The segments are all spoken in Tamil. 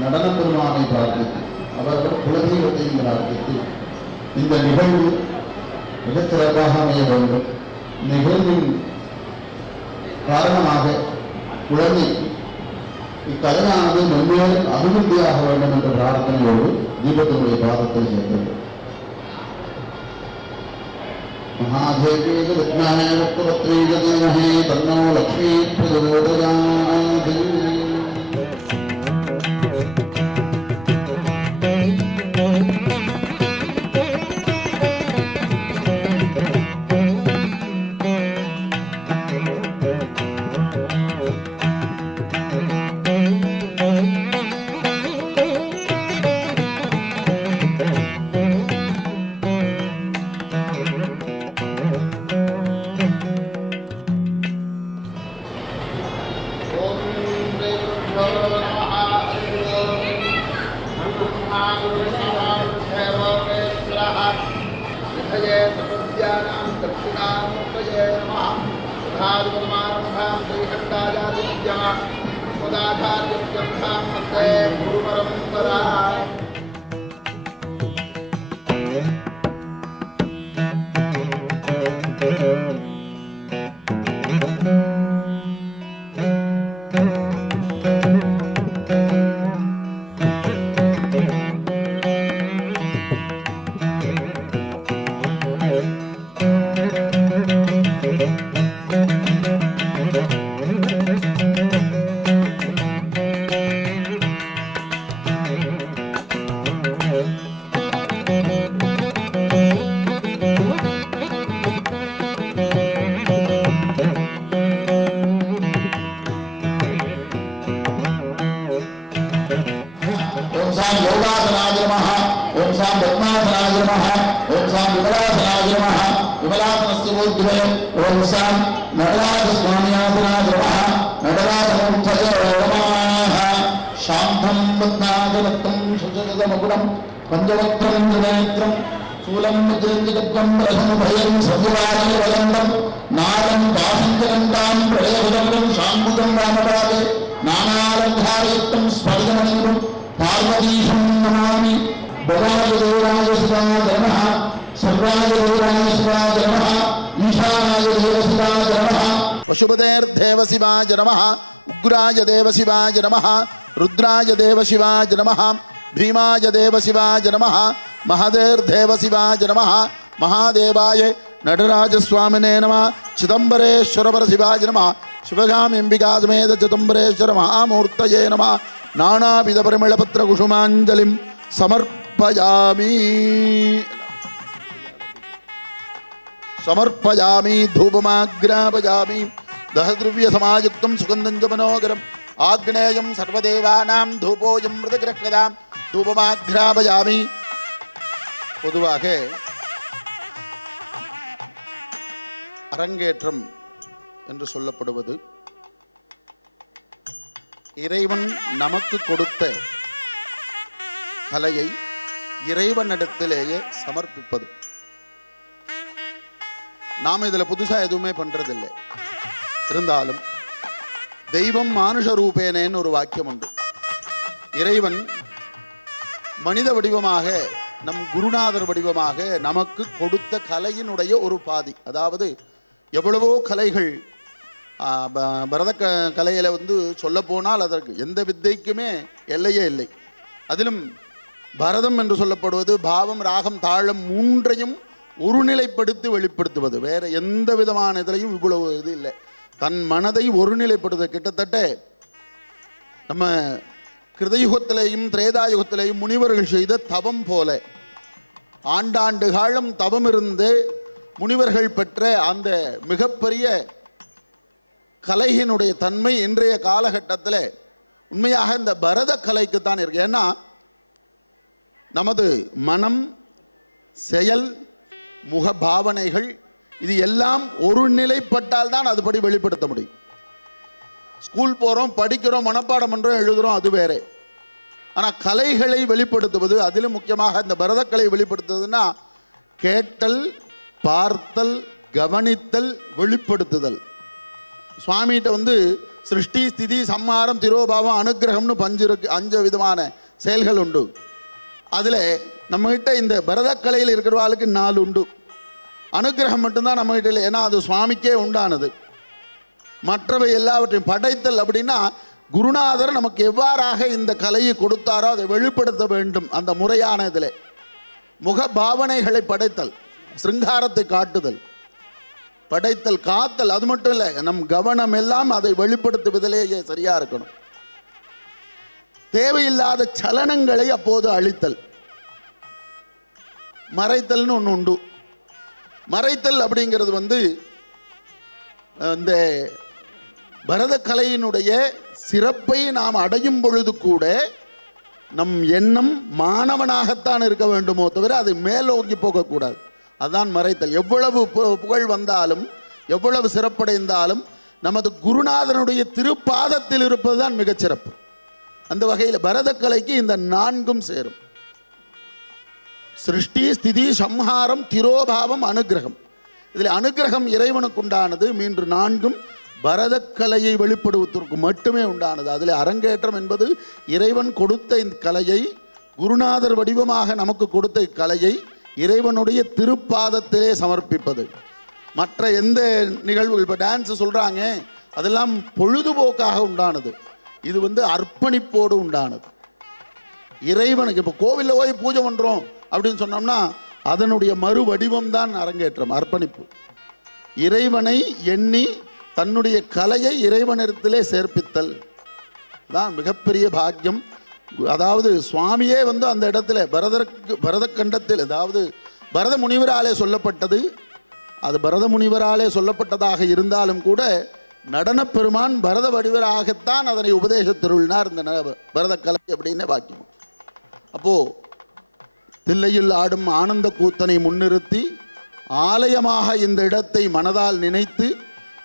நடன பெருமானை பிரார்த்தித்து அவர்கள் குலதெய்வத்தையும் பிரார்த்தித்து இந்த நிகழ்வு மிகச்சிறப்பாக அமைய வேண்டும். நிகழ்வின் காரணமாக குழந்தை இக்கலையானது மென்மேலும் அபிவிருத்தியாக வேண்டும் என்ற பிரார்த்தனையோடு தீபத்தினுடைய பாதத்தை சேர்ந்தது. महादेवेन विद्महे वक्रवक्त्रेण धीमहि तन्नो लक्ष्मी प्रचोदयात्. சாம் யோகாசனாய நமஹ, ஓம் சாம் பத்மாசனாய நமஹ, ஓம் சாம் விமலாசனாய நமஹ, விமலாசனஸ்ய ஊர்த்வே, ஓம் சாம் நடராஜ சுவாமியாசனாய நமஹ, நடராஜமூர்த்தயே நமஹ. சாந்தம் பத்மாசனத்தம் சுஜகதமகுடம் பஞ்சவக்ரம் தினேத்ரம் சூலம் முத்ரிந்திகத்வம் பிரசமுபயம் சதுராணி வலந்தம் நாதம் பாசஞ்சகந்தாம் பிரளயபுதம் சாம்புதம் ராமபாதே நானாலங்காரயுக்தம் ஸ்பரிதமணிரும் பார்வதீஷம் நமாமி. பவாய தேவாய சிவாய நமः, சர்வாய தேவாய சிவாய நமः, ஈசானாய தேவ சிவாய நமः. பசுபதேர்தேவ சிவாய நமः, உக்ராய தேவ சிவாய நமः, ருத்ராய தேவ சிவாய நமः, भीमाय देव शिवाय नमः, महदेर्देव शिवाय नमः, महादेवाय नटराज स्वामिने नमः, चिदंबरेश्वर शिवाय नमः, शिवगाम्यंबिका समेत चिदंबरेश्वर महामूर्तये नमः. नानाविध परिमलपत्र कुसुमांजलिं समर्पयामि समर्पयामि धूपमाग्रापयामि दहद्रव्य समायुक्तं सुगंधं च मनोहरम् आग्नेयं सर्वदेवानां धूपोयं मृतग्रहदां धूपमाग्रापयामि. பொதுவாக அரங்கேற்றம் என்று சொல்லப்படுவது இறைவன் நமக்கு கொடுத்த கலையை இறைவனிடத்திலேயே சமர்ப்பிப்பது. நாம் இதில் புதுசா எதுவுமே பண்றதில்லை. இருந்தாலும் தெய்வம் மானுஷ ரூபேனேன்னு ஒரு வாக்கியம் உண்டு. இறைவன் மனித வடிவமாக நம் குருநாதர் வடிவமாக நமக்கு கொடுத்த கலையினுடைய ஒரு பாதி. அதாவது எவ்வளவோ கலைகள் பரத கலையில் சொல்ல போனால் அதற்கு எந்த வித்தைக்குமே எல்லையே இல்லை. அதிலும் பரதம் என்று சொல்லப்படுவது பாவம் ராகம் தாளம் மூன்றையும் ஒருநிலைப்படுத்தி வெளிப்படுத்துவது. வேற எந்த விதமான இதிலையும் இவ்வளவு இது இல்லை. தன் மனதை ஒருநிலைப்படுத்த கிட்டத்தட்ட நம்ம கிருதயுகத்திலேயும் திரேதாயுகத்திலேயும் முனிவர்கள் செய்த தவம் போல ஆண்டாண்டு காலம் தவம் இருந்து முனிவர்கள் பெற்ற அந்த மிகப்பெரிய கலையினுடைய தன்மை இன்றைய காலகட்டத்தில் உண்மையாக இந்த பரத கலைக்குத்தான் இருக்கு. ஏன்னா நமது மனம், செயல், முக பாவனைகள் இது எல்லாம் ஒரு நிலைப்பட்டால் தான் அதுபடி வெளிப்படுத்த முடியும். ஸ்கூல் போகிறோம், படிக்கிறோம், மனப்பாடம் பண்ணுறோம், எழுதுகிறோம், அது வேறே. ஆனால் கலைகளை வெளிப்படுத்துவது, அதிலும் முக்கியமாக இந்த பரதக்கலை வெளிப்படுத்துவதுன்னா கேட்டல், பார்த்தல், கவனித்தல், வெளிப்படுத்துதல். சுவாமிகிட்ட சிருஷ்டி, ஸ்திதி, சம்ஹாரம், திரோபாவம், அனுகிரகம்னு 5 விதமான செயல்கள் உண்டு. அதில் நம்மகிட்ட இந்த பரதக்கலையில் இருக்கிறவாளுக்கு 4 உண்டு. அனுகிரகம் மட்டும்தான் நம்மகிட்ட இல்லை. ஏன்னா அது சுவாமிக்கே உண்டானது. மற்றவை எல்லாவற்றையும் படைத்தல் அப்படின்னா குருநாதர் நமக்கு எவ்வாறாக இந்த கலையை கொடுத்தாரோ அதை வெளிப்படுத்த வேண்டும். அந்த முறையான இதில் முக பாவனைகளை படைத்தல், சிருங்காரத்தை காட்டுதல், படைத்தல், காத்தல், அது மட்டும் இல்லை, நம் கவனம் எல்லாம் அதை வெளிப்படுத்துவதிலேயே சரியா இருக்கணும். தேவையில்லாத சலனங்களை அப்போது அழித்தல். மறைத்தல்னு ஒன்று உண்டு. மறைத்தல் அப்படிங்கிறது இந்த பரதக்கலையினுடைய சிறப்பை நாம் அடையும் பொழுது கூட நம் எண்ணம் மாணவனாகத்தான் இருக்க வேண்டுமோ தவிர அது மேலோங்கி போகக்கூடாது. அதுதான் மறைத்தல். எவ்வளவு புகழ் வந்தாலும், எவ்வளவு சிறப்படைந்தாலும் நமது குருநாதனுடைய திருப்பாதத்தில் இருப்பது தான் மிகச்சிறப்பு. அந்த வகையில் பரதக்கலைக்கு இந்த 4ம் சேரும். சிருஷ்டி, ஸ்திதி, சம்ஹாரம், திரோபாவம், அனுகிரகம். இதில் அனுகிரகம் இறைவனுக்கு உண்டானது. மீன்று 4ம் பரதக்கலையை வெளிப்படுவதற்கு மட்டுமே உண்டானது. அதில் அரங்கேற்றம் என்பது இறைவன் கொடுத்த இந்த கலையை, குருநாதர் வடிவமாக நமக்கு கொடுத்த இக்கலையை இறைவனுடைய திருப்பாதத்திலே சமர்ப்பிப்பது. மற்ற எந்த நிகழ்வுகள், இப்போ டான்ஸ் சொல்கிறாங்க, அதெல்லாம் பொழுதுபோக்காக உண்டானது. இது அர்ப்பணிப்போடு உண்டானது. இறைவனுக்கு இப்போ கோவிலில் போய் பூஜை பண்ணுறோம் அப்படின்னு சொன்னோம்னா அதனுடைய மறு வடிவம் தான் அரங்கேற்றம், அர்ப்பணிப்பு. இறைவனை எண்ணி தன்னுடைய கலையை இறைவனிடத்திலே சேர்ப்பித்தல் தான் மிகப்பெரிய பாக்கியம். அதாவது சுவாமியே அந்த இடத்துல பரத கண்டத்தில், அதாவது பரத முனிவராலே சொல்லப்பட்டது. அது பரத முனிவராலே சொல்லப்பட்டதாக இருந்தாலும் கூட நடனப் பெருமான் பரத வடிவராகத்தான் அதனை உபதேசத்திருள்னார். இந்த பரத கலை அப்படின்னு பாக்கியம். அப்போ தில்லையில் ஆடும் ஆனந்த கூத்தனை முன்னிறுத்தி ஆலயமாக இந்த இடத்தை மனதால் நினைத்து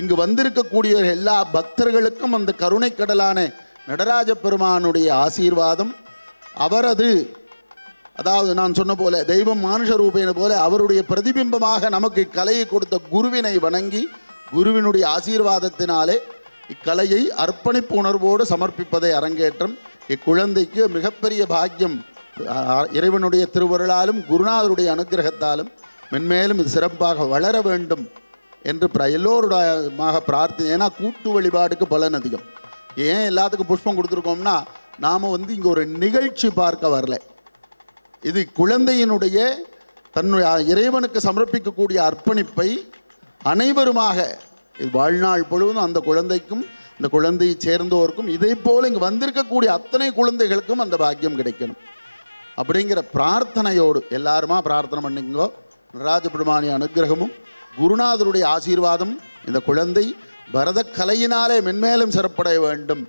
இங்கு வந்திருக்கக்கூடிய எல்லா பக்தர்களுக்கும் அந்த கருணை கடலான நடராஜ பெருமானுடைய ஆசீர்வாதம், அவரது அதாவது நான் சொன்ன போல தெய்வம் மானுஷ ரூபேன போல அவருடைய பிரதிபிம்பமாக நமக்கு கலையை கொடுத்த குருவினை வணங்கி குருவினுடைய ஆசீர்வாதத்தினாலே இக்கலையை அர்ப்பணிப்பு உணர்வோடு சமர்ப்பிப்பதை அரங்கேற்றம். இக்குழந்தைக்கு மிகப்பெரிய பாக்கியம் இறைவனுடைய திருவருளாலும் குருநாதருடைய அனுகிரகத்தாலும் மென்மேலும் இது சிறப்பாக வளர வேண்டும் என்று எல்லோருடைய பிரார்த்தனை. ஏன்னா கூட்டு வழிபாடுக்கு பலன் அதிகம். ஏன் எல்லாத்துக்கும் புஷ்பம் கொடுத்துருக்கோம்னா நாம் இங்கே ஒரு நிகழ்ச்சி பார்க்க வரல. இது குழந்தையினுடைய தன்னுடைய இறைவனுக்கு சமர்ப்பிக்கக்கூடிய அர்ப்பணிப்பை அனைவருமாக இது வாழ்நாள் பொழுதும் அந்த குழந்தைக்கும் அந்த குழந்தையை சேர்ந்தோருக்கும் இதே போல் இங்கே வந்திருக்கக்கூடிய அத்தனை குழந்தைகளுக்கும் அந்த பாக்கியம் கிடைக்கணும் அப்படிங்கிற பிரார்த்தனையோடு எல்லாருமா பிரார்த்தனை பண்ணிங்கோ. நடராஜபெருமானிய அனுகிரகமும் குருநாதருடைய ஆசீர்வாதம் இந்த குழந்தை பரதக்கலையினாலே மென்மேலும் சிறப்படைய வேண்டும்.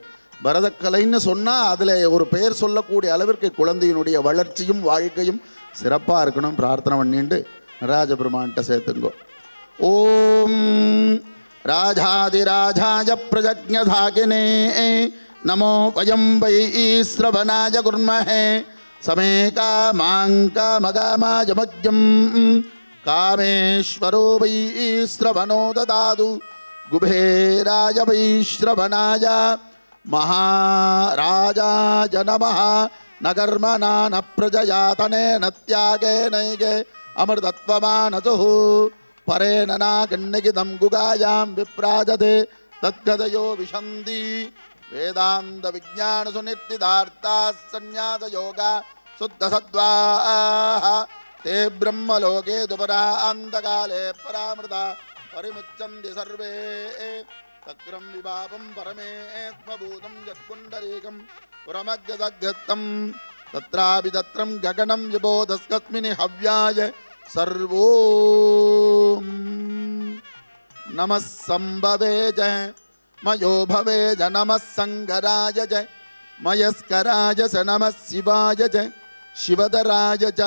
பரதக்கலைன்னு சொன்னால் அதில் ஒரு பெயர் சொல்லக்கூடிய அளவிற்கு குழந்தையினுடைய வளர்ச்சியும் வாழ்க்கையும் சிறப்பாக இருக்கணும் பிரார்த்தனை பண்ணிட்டு நடராஜபெருமான்கிட்ட சேர்த்துங்கோ. ஓம் ராஜாதிராஜாய பிரஜக்ஞதாகினே நமோ வயம் வை ஸ்ரவணாய குர்மஹே சமே காமாங்கமகாமாஜமஜ்யம் காமேஸ்வரோ வை ஸ்ரவணோ ததாது குபேராய வை ஸ்ரவணாய மகாராஜாய நமः நகர்மணா ந பிரஜயாதனே நத்யாகே நைகே அமிர்தத்வமானதுः பரேண நாகன்னிகிதம் குகாயாம் விப்ராஜதே தத்கதயோ விஷந்தி வேதாந்த விஜான சுநிர்த்திதார்த்தா சந்நியாச யோகா சுத்த சத்வாஹ தே பிரம்மலோகே துபராந்தகாலே பராமிருதா பரிமுச்சந்தி சர்வே தக்ரம் விபாபம் பரமேத்மபூதம் யத்குண்டரீகம் புரமக்யதக்யத்தம் தத்ராபி தத்ரம் ககனம் விபோதஸ்கஸ்மினி ஹவ்யாய சர்வோம் நமः சம்பவே ஜ மயோ பவே ஜ நமः சங்கராய ஜ மயஸ்கராய ச நமः சிவாய ஜ சிவதராய ஜ.